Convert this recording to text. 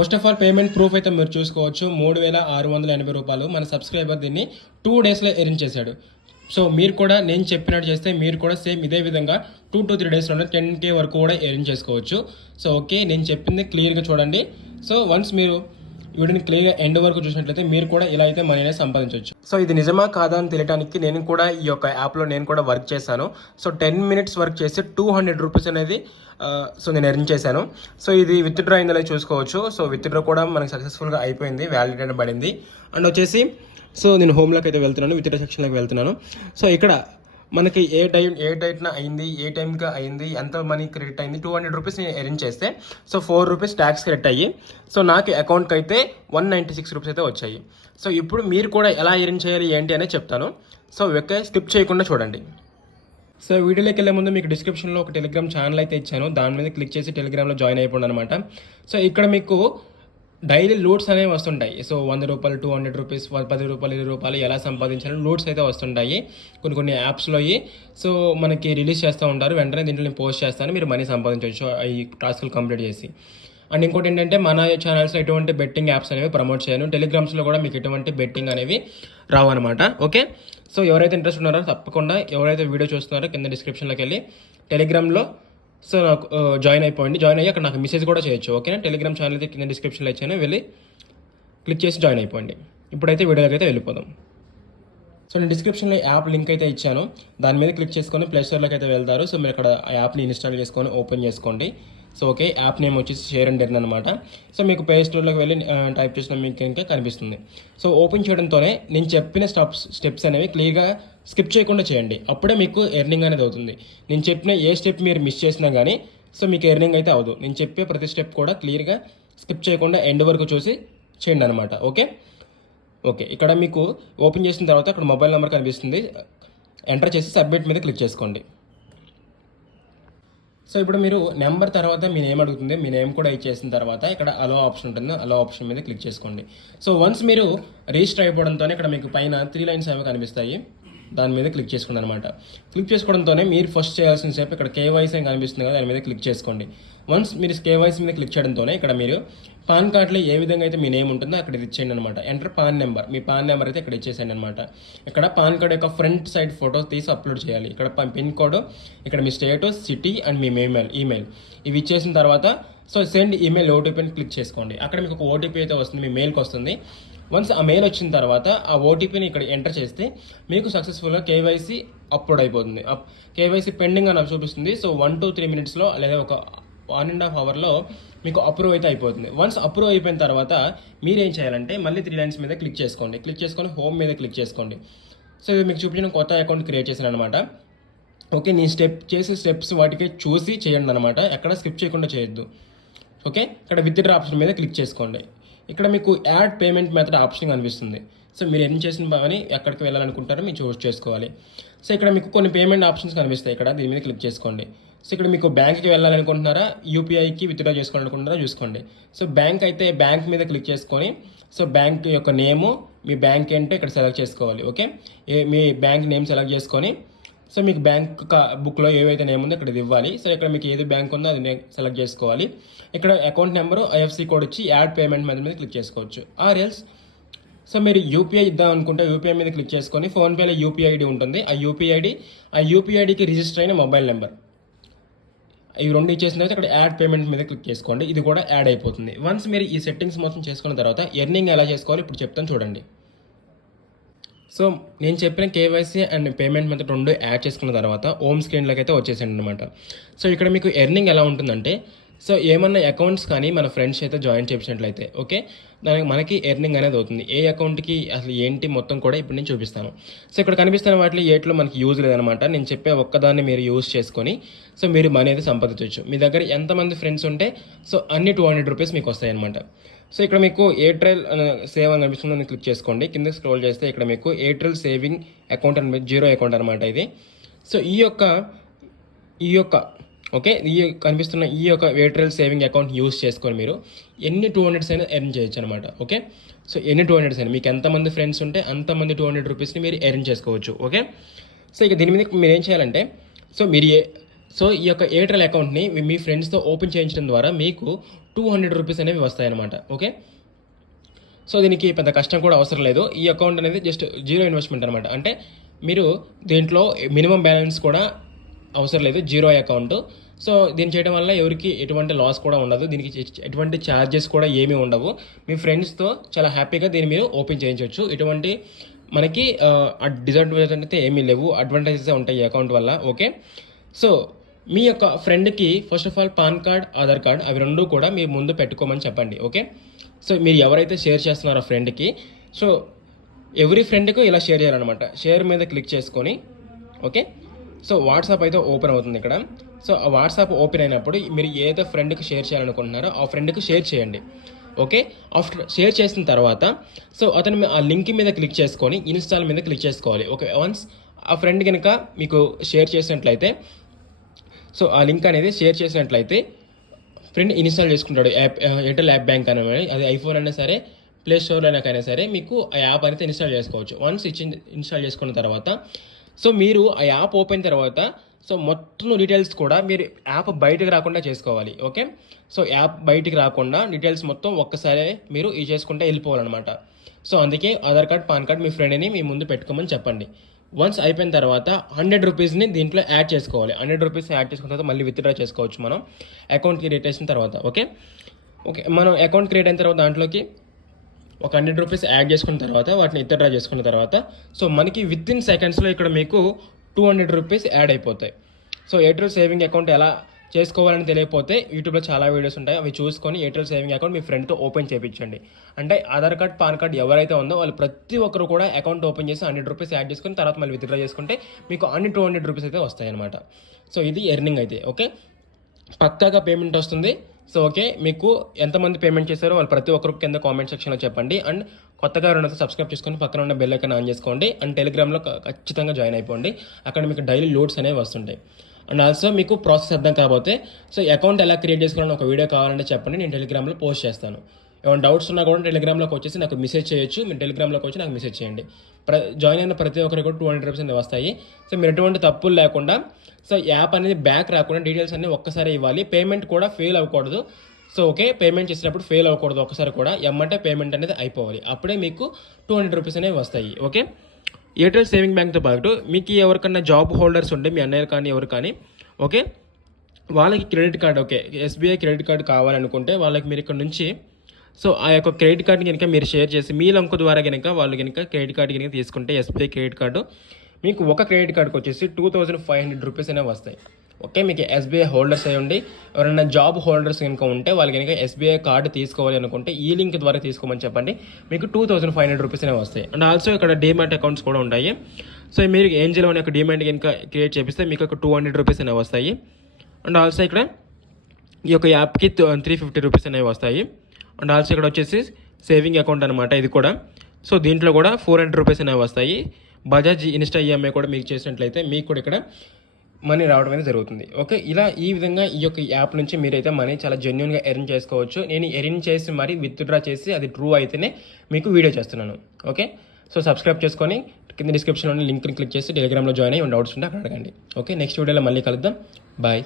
First of all payment proof అయితే మీరు చూసుకోవచ్చు. 3680 రూపాయలు మన సబ్స్క్రైబర్ దీన్ని 2 డేస్లో ఎర్న్ చేశాడు. సో మీరు కూడా నేను చెప్పినట్టు చేస్తే మీరు కూడా సేమ్ ఇదే విధంగా 2 to 3 డేస్లోనే 10K వరకు కూడా ఎర్న్ చేసుకోవచ్చు. సో ఓకే, నేను చెప్పింది క్లియర్గా చూడండి. సో వన్స్ మీరు వీడియోని క్లియర్గా ఎండ్ వరకు చూసినట్లయితే మీరు కూడా ఇలా అయితే మనీ అనేది సంపాదించవచ్చు. సో ఇది నిజమా కాదా అని తెలియడానికి నేను కూడా ఈ యొక్క యాప్లో నేను కూడా వర్క్ చేశాను. సో 10 minutes వర్క్ చేసి 200 రూపీస్ అనేది సో నేను ఎర్న్ చేశాను. సో ఇది విత్డ్రా అయిందో చూసుకోవచ్చు. సో విత్డ్రా కూడా మనకి సక్సెస్ఫుల్గా అయిపోయింది, వ్యాలిడేట్ అని పడింది. అండ్ వచ్చేసి సో నేను హోమ్లోకి అయితే వెళ్తున్నాను, విత్డ్రా సెక్షన్లోకి వెళ్తున్నాను. సో ఇక్కడ మనకి ఏ డేట్న అయింది, ఏ టైంకి అయింది, ఎంత మనీ క్రెడిట్ అయింది, 200 రూపీస్ నేను ఎర్న్ చేస్తే సో 4 రూపీస్ ట్యాక్స్ క్రెడిట్ అయ్యి సో నాకు అకౌంట్కి అయితే 196 రూపీస్ అయితే వచ్చాయి. సో ఇప్పుడు మీరు కూడా ఎలా ఎర్న్ చేయాలి ఏంటి అనేది చెప్తాను. సో ఓకే, స్కిప్ చేయకుండా చూడండి. సో వీడియోలోకి వెళ్ళే ముందు మీకు డిస్క్రిప్షన్లో ఒక టెలిగ్రామ్ ఛానల్ అయితే ఇచ్చాను, దాని మీద క్లిక్ చేసి టెలిగ్రామ్లో జాయిన్ అయిపోండి అనమాట. సో ఇక్కడ మీకు డైలీ లోడ్స్ అనేవి వస్తుంటాయి. సో 100 రూపాయలు, 200 రూపీస్, 10 రూపాయలు, 20 రూపాయలు ఎలా సంపాదించాలని లోడ్స్ అయితే వస్తుంటాయి కొన్ని యాప్స్లో. సో మనకి రిలీజ్ చేస్తూ ఉంటారు, వెంటనే దీంట్లో నేను పోస్ట్ చేస్తాను, మీరు మనీ సంపాదించవచ్చు ఈ టాస్క్లు కంప్లీట్ చేసి. అండ్ ఇంకోటి ఏంటంటే మన ఛానల్స్లో ఎటువంటి బెట్టింగ్ యాప్స్ అనేవి ప్రమోట్ చేయను, టెలిగ్రామ్స్లో కూడా మీకు ఎటువంటి బెట్టింగ్ అనేవి రావు అనమాట. ఓకే, సో ఎవరైతే ఇంట్రెస్ట్ ఉన్నారో తప్పకుండా ఎవరైతే వీడియో చూస్తున్నారో కింద డిస్క్రిప్షన్లోకి వెళ్ళి టెలిగ్రామ్లో సో నాకు జాయిన్ అయిపోయింది. జాయిన్ అయ్యి అక్కడ నాకు మెసేజ్ కూడా చేయొచ్చు. ఓకేనా, టెలిగ్రామ్ ఛానల్ అయితే కింద డిస్క్రిప్షన్లో ఇచ్చాను, వెళ్ళి క్లిక్ చేసి జాయిన్ అయిపోండి. ఇప్పుడైతే వీడియోలోకి అయితే వెళ్ళిపోదాం. సో నేను డిస్క్రిప్షన్లో యాప్ లింక్ అయితే ఇచ్చాను, దాని మీద క్లిక్ చేసుకొని ప్లే స్టోర్లోకి అయితే వెళ్తారు. సో మీరు అక్కడ ఆ యాప్ని ఇన్స్టాల్ చేసుకొని ఓపెన్ చేసుకోండి. సో ఓకే, యాప్ నేమ్ వచ్చేసి షేర్ అండ్ ఎర్న్ అనమాట. సో మీకు ప్లే స్టోర్లోకి వెళ్ళి టైప్ చేసిన మీకు ఇంకా కనిపిస్తుంది. సో ఓపెన్ చేయడంతోనే నేను చెప్పిన స్టెప్స్ అనేవి క్లియర్గా స్కిప్ చేయకుండా చేయండి, అప్పుడే మీకు ఎర్నింగ్ అనేది అవుతుంది. నేను చెప్పిన ఏ స్టెప్ మీరు మిస్ చేసినా కానీ సో మీకు ఎర్నింగ్ అయితే అవ్వదు. నేను చెప్పే ప్రతి స్టెప్ కూడా క్లియర్గా స్కిప్ చేయకుండా ఎండ్ వరకు చూసి చేయండి అనమాట. ఓకే ఓకే, ఇక్కడ మీకు ఓపెన్ చేసిన తర్వాత అక్కడ మొబైల్ నెంబర్ కనిపిస్తుంది, ఎంటర్ చేసి సబ్మిట్ మీద క్లిక్ చేసుకోండి. సో ఇప్పుడు మీరు నెంబర్ తర్వాత మీ నేమ్ అడుగుతుంది, మీ నేమ్ కూడా ఇచ్చేసిన తర్వాత ఇక్కడ అలో ఆప్షన్ ఉంటుంది, అలో ఆప్షన్ మీద క్లిక్ చేసుకోండి. సో వన్స్ మీరు రిజిస్టర్ అయిపోవడంతోనే ఇక్కడ మీకు పైన 3 లైన్స్ ఏమో కనిపిస్తాయి, దాని మీద క్లిక్ చేసుకోండి అనమాట. క్లిక్ చేసుకోవడంతోనే మీరు ఫస్ట్ చేయాల్సిన స్టెప్ ఇక్కడ కేవైసీ అని కనిపిస్తుంది కదా, దాని మీద క్లిక్ చేసుకోండి. వన్స్ మీరు కేవైసీ మీద క్లిక్ చేయడంతోనే ఇక్కడ మీరు పాన్ కార్డులో ఏ విధంగా అయితే మీ నేమ్ ఉంటుందో అక్కడ ఇది ఇచ్చేయండి అనమాట. ఎంటర్ పాన్ నెంబర్, మీ పాన్ నెంబర్ అయితే ఇక్కడ ఇచ్చేసేయండి అనమాట. ఇక్కడ పాన్ కార్డ్ యొక్క ఫ్రంట్ సైడ్ ఫోటో తీసి అప్లోడ్ చేయాలి. ఇక్కడ పిన్ కోడ్, ఇక్కడ మీ స్టేట్, సిటీ అండ్ మీ ఈమెయిల్ ఇవి ఇచ్చేసిన తర్వాత సో సెండ్ ఈమెయిల్ ఓటీపీని క్లిక్ చేసుకోండి. అక్కడ మీకు ఒక ఓటీపీ అయితే వస్తుంది, మీ మెయిల్కి వస్తుంది. వన్స్ ఆ మెయిల్ వచ్చిన తర్వాత ఆ ఓటీపీని ఇక్కడ ఎంటర్ చేస్తే మీకు సక్సెస్ఫుల్గా కేవైసీ అప్లోడ్ అయిపోతుంది. కేవైసీ పెండింగ్ అని చూపిస్తుంది. సో 1 to 3 minutesలో లేదా ఒక 1.5 hourలో మీకు అప్రూవ్ అయితే అయిపోతుంది. వన్స్ అప్రూవ్ అయిపోయిన తర్వాత మీరు ఏం చేయాలంటే మళ్ళీ 3 lines మీద క్లిక్ చేసుకోండి. క్లిక్ చేసుకొని హోమ్ మీద క్లిక్ చేసుకోండి. సో ఇది మీకు చూపించిన కొత్త అకౌంట్ క్రియేట్ చేశాను అనమాట. ఓకే, నేను చేసే స్టెప్స్ వాటికి చూసి చేయండి అనమాట, ఎక్కడ స్కిప్ చేయకుండా చేయొద్దు. ఓకే, ఇక్కడ విత్డ్రా ఆప్షన్ మీద క్లిక్ చేసుకోండి. ఇక్కడ మీకు యాడ్ పేమెంట్ మెథడ్ ఆప్షన్ కనిపిస్తుంది. సో మీరు ఎర్న్ చేసిన పని ఎక్కడికి వెళ్ళాలనుకుంటారో మీరు చూస్ చేసుకోవాలి. సో ఇక్కడ మీకు కొన్ని పేమెంట్ ఆప్షన్స్ కనిపిస్తాయి, ఇక్కడ దీని మీద క్లిక్ చేసుకోండి. సో ఇక్కడ మీకు బ్యాంక్కి వెళ్ళాలనుకుంటున్నారా, యూపీఐకి విత్డ్రా చేసుకోవాలనుకుంటున్నారా చూసుకోండి. సో బ్యాంక్ అయితే బ్యాంక్ మీద క్లిక్ చేసుకొని సో బ్యాంక్ యొక్క నేము, మీ బ్యాంక్ ఏంటో ఇక్కడ సెలెక్ట్ చేసుకోవాలి. ఓకే, మీ బ్యాంక్ నేమ్ సెలెక్ట్ చేసుకొని సో మీకు బ్యాంక్ బుక్లో ఏవైతే నేమ్ ఉందో ఇక్కడ ఇవ్వాలి. సో ఇక్కడ మీకు ఏది బ్యాంక్ ఉందో అది సెలెక్ట్ చేసుకోవాలి. ఇక్కడ అకౌంట్ నెంబరు, ఐఎఫ్సి కోడ్ ఇచ్చి యాడ్ పేమెంట్ మీద క్లిక్ చేసుకోవచ్చు. ఆర్ ఎల్స్ సో మీరు యూపీఐ ఇద్దాం అనుకుంటే యూపీఐ మీద క్లిక్ చేసుకొని ఫోన్పేలో యూపీఐ ఐడి ఉంటుంది, ఆ యూపీఐ ఐడికి రిజిస్టర్ అయిన మొబైల్ నెంబర్ ఇవి రెండు ఇచ్చేసిన తర్వాత ఇక్కడ యాడ్ పేమెంట్ మీద క్లిక్ చేసుకోండి. ఇది కూడా యాడ్ అయిపోతుంది. వన్స్ మీరు ఈ సెట్టింగ్స్ మొత్తం చేసుకున్న తర్వాత ఎర్నింగ్ ఎలా చేసుకోవాలి ఇప్పుడు చెప్తాను చూడండి. సో నేను చెప్పిన KYC and payment method 2 add చేసుకున్న తర్వాత హోమ్ స్క్రీన్లోకి అయితే వచ్చేసాను అనమాట. సో ఇక్కడ మీకు ఎర్నింగ్ ఎలా ఉంటుందంటే సో ఏమన్నా అకౌంట్స్ కానీ మన ఫ్రెండ్స్ అయితే జాయిన్ చేసినట్లయితే ఓకే దానికి మనకి ఎర్నింగ్ అనేది అవుతుంది. ఏ అకౌంట్కి అసలు ఏంటి మొత్తం కూడా ఇప్పుడు నేను చూపిస్తాను. సో ఇక్కడ కనిపిస్తున్న వాటిలో ఏట్లో మనకి యూజ్ లేదనమాట. నేను చెప్పే ఒక్కదాన్ని మీరు యూజ్ చేసుకొని సో మీరు మనీ అయితే సంపాదించవచ్చు. మీ దగ్గర ఎంతమంది ఫ్రెండ్స్ ఉంటే సో అన్ని 200 రూపీస్ మీకు వస్తాయి అనమాట. సో ఇక్కడ మీకు ఎయిర్టెల్ సేవ్ అని కనిపిస్తుందని క్లిక్ చేసుకోండి. కింద స్క్రోల్ చేస్తే ఇక్కడ మీకు ఎయిర్టెల్ సేవింగ్ అకౌంట్ అని 0 అకౌంట్ అనమాట ఇది. సో ఈ యొక్క ఓకే ఈ కనిపిస్తున్న ఈ యొక్క ఎయిర్టెల్ సేవింగ్ అకౌంట్ యూస్ చేసుకొని మీరు ఎన్ని 200 అయినా ఎర్న్ చేయొచ్చు అనమాట. ఓకే, సో ఎన్ని 200 అయినా మీకు ఎంతమంది ఫ్రెండ్స్ ఉంటే అంతమంది 200 రూపీస్ని మీరు ఎర్న్ చేసుకోవచ్చు. ఓకే, సో ఇక దీని మీద మీరు ఏం చేయాలంటే సో ఈ యొక్క ఎయిర్టెల్ అకౌంట్ని మీ ఫ్రెండ్స్తో ఓపెన్ చేయించడం ద్వారా మీకు రూపీస్ అనేవి వస్తాయన్నమాట. ఓకే, సో దీనికి పెద్ద కష్టం కూడా అవసరం లేదు. ఈ అకౌంట్ అనేది జస్ట్ జీరో ఇన్వెస్ట్మెంట్ అనమాట. అంటే మీరు దీంట్లో మినిమం బ్యాలెన్స్ కూడా అవసరం లేదు, జీరో అకౌంట్. సో దీన్ని చేయడం వల్ల ఎవరికి ఎటువంటి లాస్ కూడా ఉండదు, దీనికి ఎటువంటి ఛార్జెస్ కూడా ఏమీ ఉండవు. మీ ఫ్రెండ్స్తో చాలా హ్యాపీగా దీన్ని మీరు ఓపెన్ చేయించవచ్చు. ఎటువంటి మనకి డిసడ్వాంటేజ్ అయితే ఏమీ లేవు, అడ్వాంటేజెస్ ఉంటాయి ఈ అకౌంట్ వల్ల. ఓకే, సో మీ యొక్క ఫ్రెండ్కి first of all pan card, Aadhaar card అవి రెండూ కూడా మీ ముందు పెట్టుకోమని చెప్పండి. ఓకే, సో మీరు ఎవరైతే షేర్ చేస్తున్నారో ఫ్రెండ్కి, సో ఎవ్రీ ఫ్రెండ్కు ఇలా షేర్ చేయాలన్నమాట. షేర్ మీద క్లిక్ చేసుకొని ఓకే, సో వాట్సాప్ అయితే ఓపెన్ అవుతుంది ఇక్కడ. సో ఆ వాట్సాప్ ఓపెన్ అయినప్పుడు మీరు ఏదో ఫ్రెండ్కి షేర్ చేయాలనుకుంటున్నారో ఆ ఫ్రెండ్కి షేర్ చేయండి. ఓకే, ఆఫ్టర్ షేర్ చేసిన తర్వాత సో అతను ఆ లింక్ మీద క్లిక్ చేసుకొని ఇన్స్టాల్ మీద క్లిక్ చేసుకోవాలి. ఓకే, వన్స్ ఆ ఫ్రెండ్ కనుక మీకు షేర్ చేసినట్లయితే, సో ఆ లింక్ అనేది షేర్ చేసినట్లయితే ఫ్రెండ్ ఇన్స్టాల్ చేసుకుంటాడు యాప్, ఎయిర్టెల్ యాప్ బ్యాంక్ అనేది. అది ఐఫోన్ అయినా సరే, ప్లే స్టోర్లోనైనా సరే మీకు ఆ యాప్ అనేది ఇన్స్టాల్ చేసుకోవచ్చు. వన్స్ ఇన్స్టాల్ చేసుకున్న తర్వాత సో మీరు ఆ యాప్ ఓపెన్ తర్వాత సో మొత్తం డీటెయిల్స్ కూడా మీరు యాప్ బయటకు రాకుండా చేసుకోవాలి. ఓకే, సో యాప్ బయటికి రాకుండా డీటెయిల్స్ మొత్తం ఒక్కసారి మీరు ఇది చేసుకుంటే వెళ్ళిపోవాలన్నమాట. సో అందుకే ఆధార్ కార్డ్, పాన్ కార్డ్ మీ ఫ్రెండ్ని మీ ముందు పెట్టుకోమని చెప్పండి. వన్స్ అయిపోయిన తర్వాత 100 రూపీస్ని దీంట్లో యాడ్ చేసుకోవాలి. 100 రూపీస్ యాడ్ చేసుకున్న తర్వాత మళ్ళీ విత్డ్రా చేసుకోవచ్చు మనం అకౌంట్ క్రియేట్ చేసిన తర్వాత. ఓకే, మనం అకౌంట్ క్రియేట్ అయిన తర్వాత దాంట్లోకి ఒక 100 రూపీస్ యాడ్ చేసుకున్న తర్వాత వాటిని విత్డ్రా చేసుకున్న తర్వాత సో మనకి విత్ ఇన్ సెకండ్స్లో ఇక్కడ మీకు 200 రూపీస్ యాడ్ అయిపోతాయి. సో ఎయిర్టెల్ సేవింగ్ అకౌంట్ ఎలా చేసుకోవాలని తెలియకపోతే యూట్యూబ్లో చాలా వీడియోస్ ఉంటాయి, అవి చూసుకొని ఎయిర్టెల్ సేవింగ్ అకౌంట్ మీ ఫ్రెండ్తో ఓపెన్ చేయించండి. అంటే ఆధార్ కార్డ్, పాన్ కార్డ్ ఎవరైతే ఉందో వాళ్ళు ప్రతి ఒక్కరు కూడా అకౌంట్ ఓపెన్ చేసి 100 రూపీస్ యాడ్ చేసుకుని తర్వాత మళ్ళీ విత్డ్రా చేసుకుంటే మీకు 200 రూపీస్ అయితే వస్తాయి అనమాట. సో ఇది ఎర్నింగ్ అయితే. ఓకే, పక్కాగా పేమెంట్ వస్తుంది. సో ఓకే, మీకు ఎంతమంది పేమెంట్ చేశారో వాళ్ళు ప్రతి ఒక్కరికి కింద కామెంట్ సెక్షన్లో చెప్పండి. అండ్ కొత్తగా ఎవరైనా సబ్స్క్రైబ్ చేసుకొని పక్కన ఉన్న బెల్ ఐకాన్ ఆన్ చేసుకోండి. అండ్ టెలిగ్రామ్లో ఖచ్చితంగా జాయిన్ అయిపోండి, అక్కడ మీకు డైలీ లోడ్స్ అనేవి వస్తుంటాయి. అండ్ ఆల్సో మీకు ప్రాసెస్ అర్థం కాకపోతే సో అకౌంట్ ఎలా క్రియేట్ చేసుకోవాలని ఒక వీడియో కావాలంటే చెప్పండి, నేను టెలిగ్రామ్లో పోస్ట్ చేస్తాను. ఏమైనా డౌట్స్ ఉన్నా కూడా టెలిగ్రామ్లోకి వచ్చేసి నాకు మెసేజ్ చేయొచ్చు, మీరు టెలిగ్రామ్లోకి వచ్చి నాకు మెసేజ్ చేయండి. జాయిన్ అయిన ప్రతి ఒక్కరికి కూడా 200 రూపీస్ అనేవి వస్తాయి. సో మీరు ఎటువంటి తప్పులు లేకుండా సో యాప్ అనేది బ్యాక్ రాకుండా డీటెయిల్స్ అన్నీ ఒక్కసారి ఇవ్వాలి. పేమెంట్ కూడా ఫెయిల్ అవ్వకూడదు. సో ఓకే, పేమెంట్ చేసినప్పుడు ఫెయిల్ అవ్వకూడదు, ఒక్కసారి కూడా ఎమ్మంటే పేమెంట్ అనేది అయిపోవాలి, అప్పుడే మీకు 200 రూపీస్ అనేవి వస్తాయి. ఓకే, ఎయిర్టెల్ సేవింగ్ బ్యాంక్తో పాటు మీకు ఎవరికన్నా జాబ్ హోల్డర్స్ ఉంటే మీ అన్నయ్య కానీ ఎవరు కానీ ఓకే, వాళ్ళకి credit card okay SBI credit card కావాలనుకుంటే వాళ్ళకి మీరు ఇక్కడ నుంచి సో ఆ యొక్క క్రెడిట్ కార్డ్ని కనుక మీరు షేర్ చేసి మీ లింక్ ద్వారా కనుక వాళ్ళు కనుక క్రెడిట్ కార్డు కనుక తీసుకుంటే ఎస్బీఐ క్రెడిట్ కార్డు మీకు ఒక క్రెడిట్ కార్డుకి వచ్చేసి 2500 రూపీస్ అనేవి వస్తాయి. ఓకే, మీకు ఎస్బీఐ హోల్డర్స్ అయ్యి ఉండి ఎవరైనా జాబ్ హోల్డర్స్ కనుక ఉంటే వాళ్ళు కనుక ఎస్బీఐ కార్డు తీసుకోవాలి అనుకుంటే ఈ లింక్ ద్వారా తీసుకోమని చెప్పండి, మీకు 2500 రూపీస్ అనేవి వస్తాయి. అండ్ ఆల్సో ఇక్కడ డీమ్యాట్ అకౌంట్స్ కూడా ఉంటాయి. సో మీరు ఏంజిల్ అనే ఒక డీమ్యాట్ కనుక క్రియేట్ చేపిస్తే మీకు ఒక 200 రూపీస్ అనేవి వస్తాయి. అండ్ ఆల్సో ఇక్కడ ఈ యొక్క యాప్కి 350 రూపీస్ అనేవి వస్తాయి. అండ్ ఆల్సో ఇక్కడ వచ్చేసి సేవింగ్ అకౌంట్ అనమాట ఇది కూడా. సో దీంట్లో కూడా 400 రూపీస్ అనేవి వస్తాయి. బజాజ్ ఇన్స్టా ఈఎంఐ కూడా మీకు చేసినట్లయితే మీకు కూడా ఇక్కడ మనీ రావడం అనేది జరుగుతుంది. ఓకే, ఇలా ఈ విధంగా ఈ యొక్క యాప్ నుంచి మీరైతే మనీ చాలా జెన్యున్గా ఎర్న్ చేసుకోవచ్చు. నేను ఎర్న్ చేసి మరి విత్డ్రా చేసి అది ట్రూ అయితేనే మీకు వీడియో చేస్తున్నాను. ఓకే, సో సబ్స్క్రైబ్ చేసుకొని కింద డిస్క్రిప్షన్లోని లింక్ని క్లిక్ చేసి టెలిగ్రామ్లో జాయిన్ అయ్యి డౌట్స్ ఉంటే అక్కడ అడగండి. ఓకే, నెక్స్ట్ వీడియోలో మళ్ళీ కలుద్దాం. బాయ్.